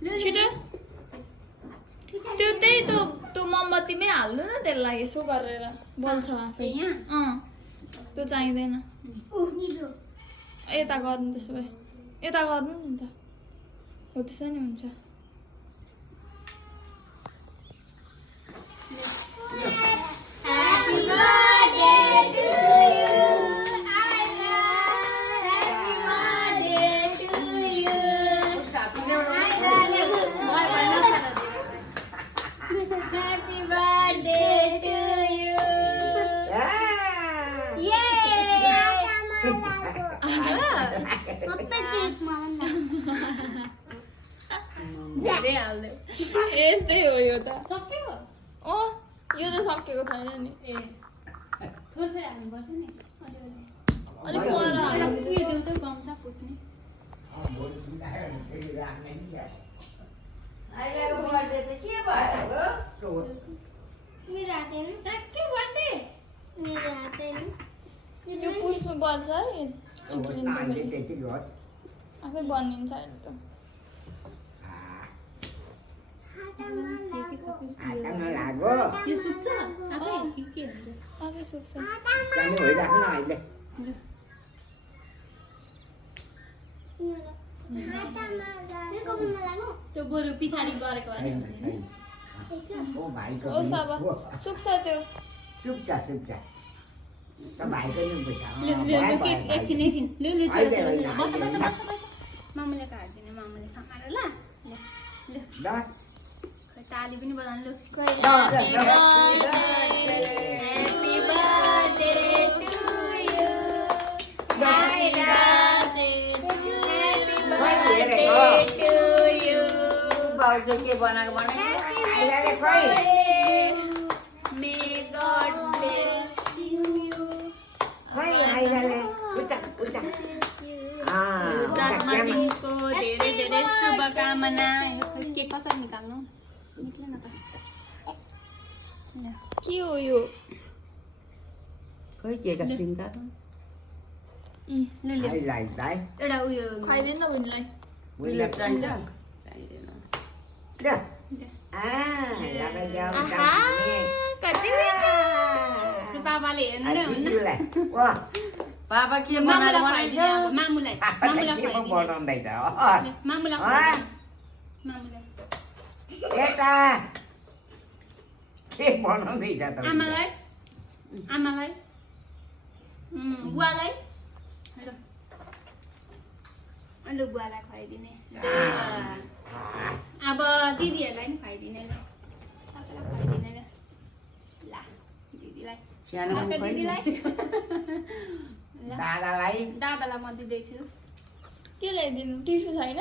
छिटो त्यो त्यही त्यो मोमबत्तीमै हाल्नु न त्यसलाई यसो गरेर बल्छ आफै त्यो चाहिँदैन यता गर्नु त्यसो भए यता गर्नु नि त हो त्यसो नि हुन्छ यस्तै हो यो त सक्यो यो त सकेको छैन नि थोरै हाल्नुपर्छ नि अलिक पर हाल्नु उयो देऊ त गम्छा पुस्ने यो पुस्नु पर्छ है चिप्लिन्छ आफै बनिन्छ अहिले त यो सुक्छ आफै के हुन्छ आफै सुक्छ त्यो बरु पछाडि गरेको भने ओ साबा सुक्छ त्यो एकछिन लु बस मामुले काट्दिने मामुले समाएर ल खै ताली पनि बजाउनु लु के बनाएको जन्मदिनको धेरै धेरै शुभकामना के कसरी निकाल्नु निक्लेन त के हो यो खै के का सिंका एउटा उयो खुवाइदिनु न बहिनीलाई उहिले चाहिन्छ बाबाले हेर्नु हुन्न बाबा के बनाएर बनाइछ मामुलाई आमालाई बुवालाई हेलो बुवालाई खुवाइदिने अब दिदीहरूलाई नि खुवाइदिने ल सबैलाई खुवाइदिने ल दिदीलाई दिदीलाई दादालाई म दिँदैछु के ल्याइदिनु टिस्यु छैन